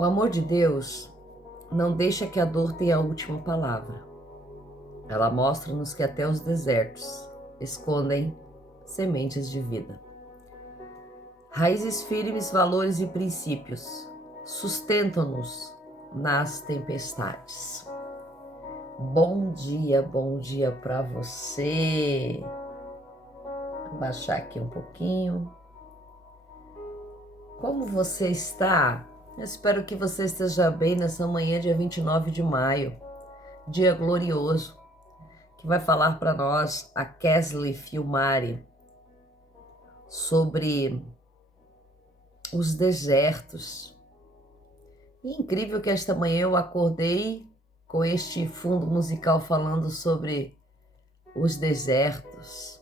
O amor de Deus não deixa que a dor tenha a última palavra. Ela mostra-nos que até os desertos escondem sementes de vida. Raízes firmes, valores e princípios sustentam-nos nas tempestades. Bom dia para você. Vou baixar aqui um pouquinho. Como você está? Eu espero que você esteja bem nessa manhã, dia 29 de maio, dia glorioso, que vai falar para nós a Kesley Filmari sobre os desertos. E é incrível que esta manhã eu acordei com este fundo musical falando sobre os desertos.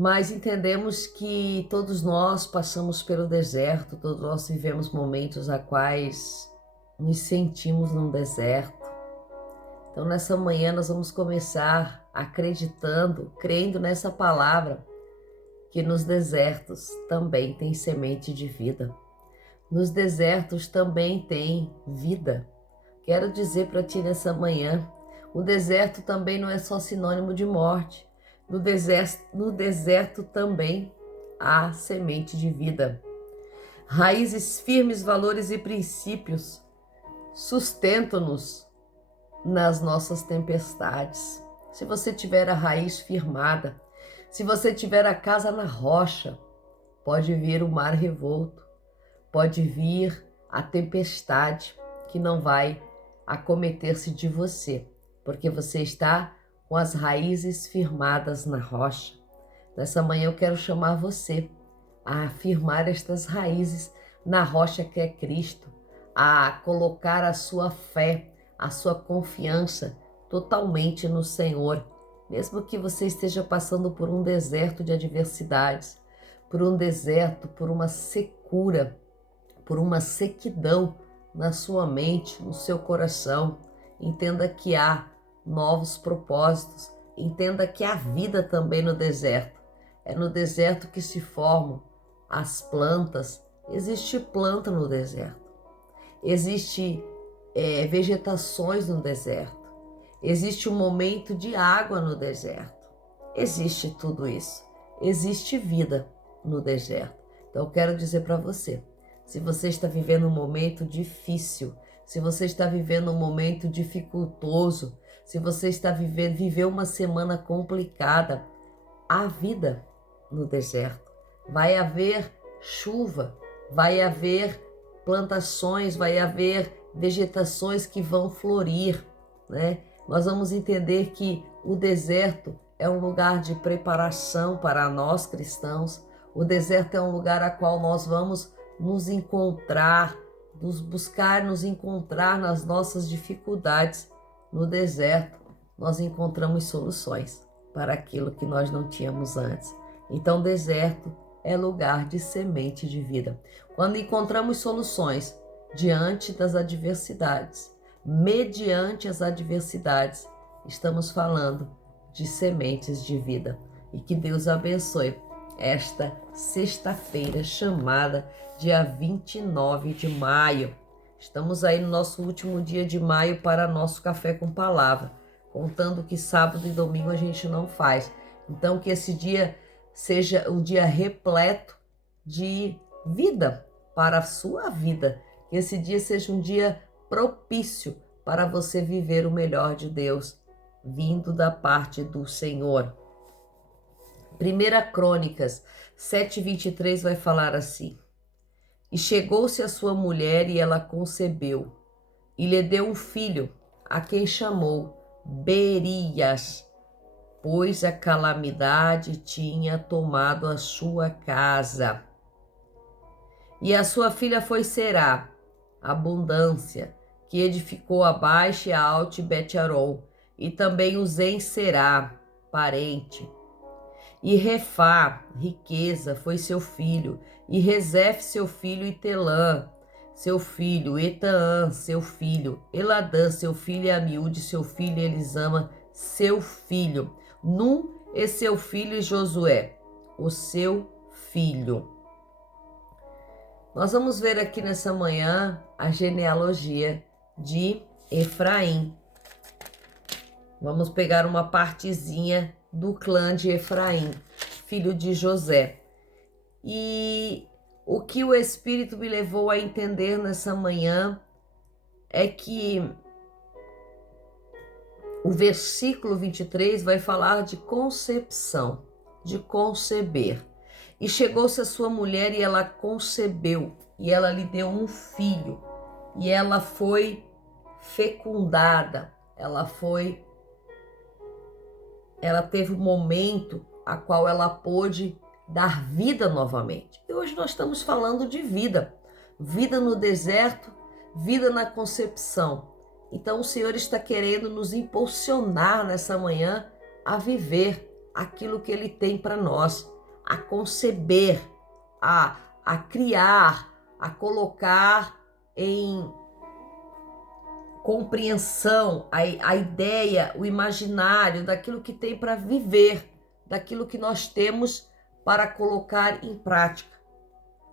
Mas entendemos que todos nós passamos pelo deserto, todos nós vivemos momentos a quais nos sentimos num deserto. Então nessa manhã nós vamos começar acreditando, crendo nessa palavra, que nos desertos também tem semente de vida. Nos desertos também tem vida. Quero dizer para ti nessa manhã, o deserto também não é só sinônimo de morte. No deserto também há semente de vida. Raízes firmes, valores e princípios sustentam-nos nas nossas tempestades. Se você tiver a raiz firmada, se você tiver a casa na rocha, pode vir o mar revolto, pode vir a tempestade que não vai acometer-se de você, porque você está com as raízes firmadas na rocha. Nessa manhã eu quero chamar você a afirmar estas raízes na rocha que é Cristo, a colocar a sua fé, a sua confiança totalmente no Senhor. Mesmo que você esteja passando por um deserto de adversidades, por um deserto, por uma secura, por uma sequidão na sua mente, no seu coração, entenda que há novos propósitos. Entenda que há vida também no deserto. É no deserto que se formam as plantas. Existe planta no deserto. Existe vegetações no deserto. Existe um momento de água no deserto. Existe tudo isso. Existe vida no deserto. Então eu quero dizer para você, se você está vivendo um momento difícil, se você está vivendo um momento dificultoso, se você está viveu uma semana complicada, há vida no deserto. Vai haver chuva, vai haver plantações, vai haver vegetações que vão florir, né? Nós vamos entender que o deserto é um lugar de preparação para nós cristãos. O deserto é um lugar a qual nós vamos nos encontrar, nos encontrar nas nossas dificuldades. No deserto, nós encontramos soluções para aquilo que nós não tínhamos antes. Então, deserto é lugar de semente de vida. Quando encontramos soluções diante das adversidades, mediante as adversidades, estamos falando de sementes de vida. E que Deus abençoe esta sexta-feira chamada dia 29 de maio. Estamos aí no nosso último dia de maio para nosso Café com Palavra, contando que sábado e domingo a gente não faz. Então que esse dia seja um dia repleto de vida para a sua vida. Que esse dia seja um dia propício para você viver o melhor de Deus, vindo da parte do Senhor. 1 Crônicas 7:23 vai falar assim: E chegou-se a sua mulher e ela concebeu, e lhe deu um filho, a quem chamou Berias, pois a calamidade tinha tomado a sua casa. E a sua filha foi Será, abundância, que edificou a Baixa e a Alte Bet-Aron, e também Uzem Será, parente. E Refá, riqueza, foi seu filho, e Rezef seu filho, e Telã, seu filho, Etaã, seu filho, Eladã, seu filho, e Amiúde, seu filho, e Elisama, seu filho, Num e seu filho, e Josué, o seu filho. Nós vamos ver aqui nessa manhã a genealogia de Efraim. Vamos pegar uma partezinha do clã de Efraim, filho de José. E o que o Espírito me levou a entender nessa manhã é que o versículo 23 vai falar de concepção, de conceber. E chegou-se a sua mulher e ela concebeu, e ela lhe deu um filho, e ela foi fecundada, ela teve um momento a qual ela pôde dar vida novamente. E hoje nós estamos falando de vida, vida no deserto, vida na concepção. Então o Senhor está querendo nos impulsionar nessa manhã a viver aquilo que Ele tem para nós, a conceber, a criar, a colocar em compreensão, a ideia, o imaginário daquilo que tem para viver, daquilo que nós temos para colocar em prática.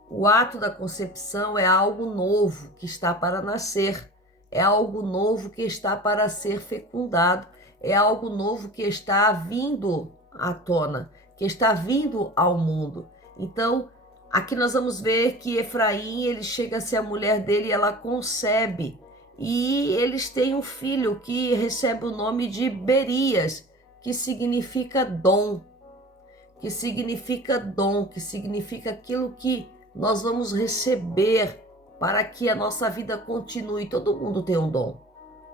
O ato da concepção é algo novo que está para nascer, é algo novo que está para ser fecundado, é algo novo que está vindo à tona, que está vindo ao mundo. Então, aqui nós vamos ver que Efraim, ele chega a ser a mulher dele e ela concebe. E eles têm um filho que recebe o nome de Berias, que significa dom, que significa aquilo que nós vamos receber para que a nossa vida continue. Todo mundo tem um dom,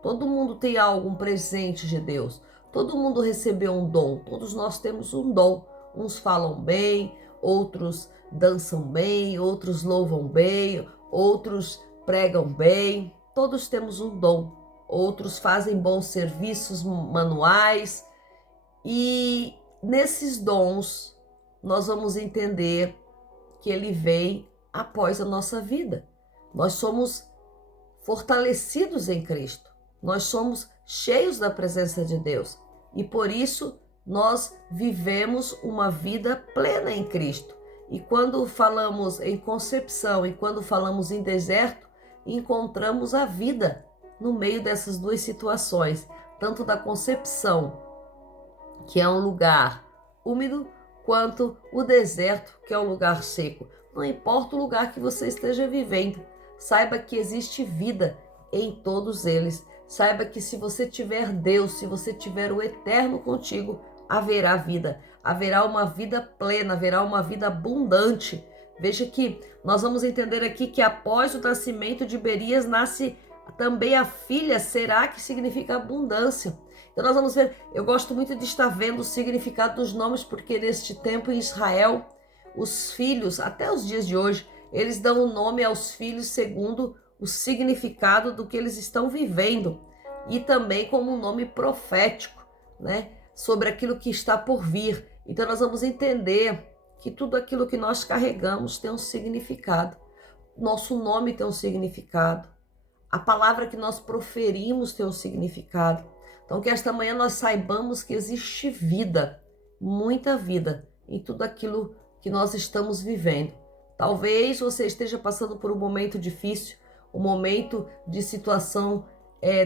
todo mundo tem algo, um presente de Deus, todo mundo recebeu um dom, todos nós temos um dom. Uns falam bem, outros dançam bem, outros louvam bem, outros pregam bem. Todos temos um dom, outros fazem bons serviços manuais, e nesses dons nós vamos entender que ele vem após a nossa vida. Nós somos fortalecidos em Cristo, nós somos cheios da presença de Deus e por isso nós vivemos uma vida plena em Cristo. E quando falamos em concepção e quando falamos em deserto, encontramos a vida no meio dessas duas situações, tanto da concepção, que é um lugar úmido, quanto o deserto, que é um lugar seco. Não importa o lugar que você esteja vivendo, saiba que existe vida em todos eles. Saiba que se você tiver Deus, se você tiver o Eterno contigo, haverá vida, haverá uma vida plena, haverá uma vida abundante. Veja que nós vamos entender aqui que após o nascimento de Berias nasce também a filha, Será, que significa abundância. Então nós vamos ver, eu gosto muito de estar vendo o significado dos nomes, porque neste tempo em Israel, os filhos, até os dias de hoje, eles dão o nome aos filhos segundo o significado do que eles estão vivendo e também como um nome profético, né, sobre aquilo que está por vir. Então nós vamos entender que tudo aquilo que nós carregamos tem um significado. Nosso nome tem um significado. A palavra que nós proferimos tem um significado. Então que esta manhã nós saibamos que existe vida, muita vida, em tudo aquilo que nós estamos vivendo. Talvez você esteja passando por um momento difícil, um momento de situação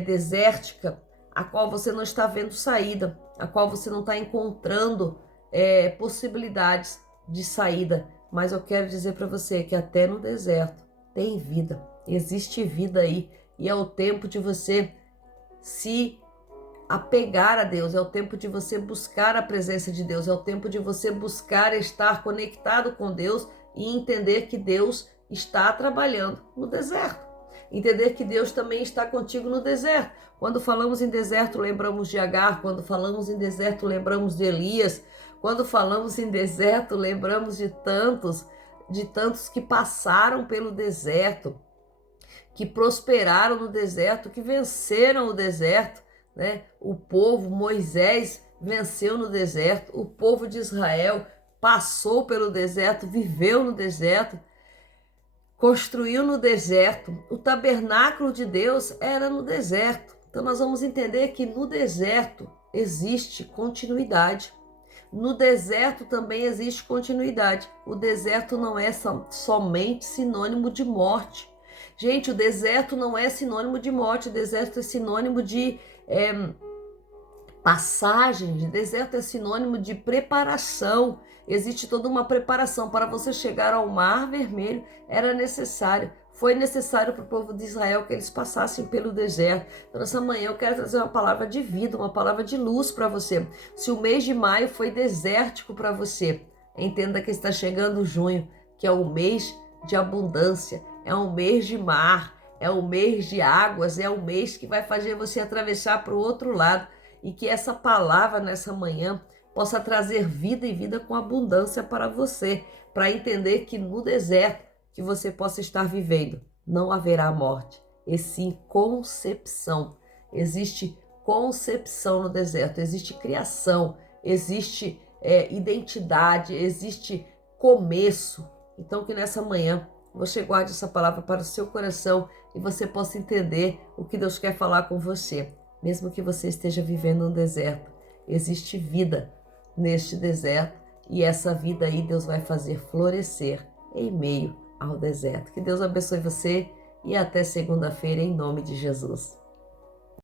desértica, a qual você não está vendo saída, a qual você não está encontrando possibilidades de saída. Mas eu quero dizer para você que até no deserto tem vida, existe vida aí, e é o tempo de você se apegar a Deus, é o tempo de você buscar a presença de Deus, é o tempo de você buscar estar conectado com Deus e entender que Deus está trabalhando no deserto. Entender que Deus também está contigo no deserto. Quando falamos em deserto, lembramos de Agar. Quando falamos em deserto, lembramos de Elias. Quando falamos em deserto, lembramos de tantos que passaram pelo deserto, que prosperaram no deserto, que venceram o deserto, né? O povo, Moisés venceu no deserto, o povo de Israel passou pelo deserto, viveu no deserto, construiu no deserto. O tabernáculo de Deus era no deserto. Então nós vamos entender que no deserto existe continuidade. no deserto também existe continuidade. O deserto não é somente sinônimo de morte. Gente, o deserto não é sinônimo de morte, o deserto é sinônimo de passagem, de deserto é sinônimo de preparação. Existe toda uma preparação para você chegar ao Mar Vermelho, foi necessário para o povo de Israel que eles passassem pelo deserto. Então, nessa manhã eu quero trazer uma palavra de vida, uma palavra de luz para você. Se o mês de maio foi desértico para você, entenda que está chegando junho, que é o mês de abundância, é um mês de mar, é o mês de águas, é o mês que vai fazer você atravessar para o outro lado. E que essa palavra nessa manhã possa trazer vida e vida com abundância para você, para entender que no deserto que você possa estar vivendo não haverá morte, e sim concepção. Existe concepção no deserto, existe criação, existe identidade, existe começo. Então que nessa manhã você guarde essa palavra para o seu coração e você possa entender o que Deus quer falar com você. Mesmo que você esteja vivendo um deserto, existe vida neste deserto e essa vida aí Deus vai fazer florescer em meio ao deserto. Que Deus abençoe você e até segunda-feira em nome de Jesus.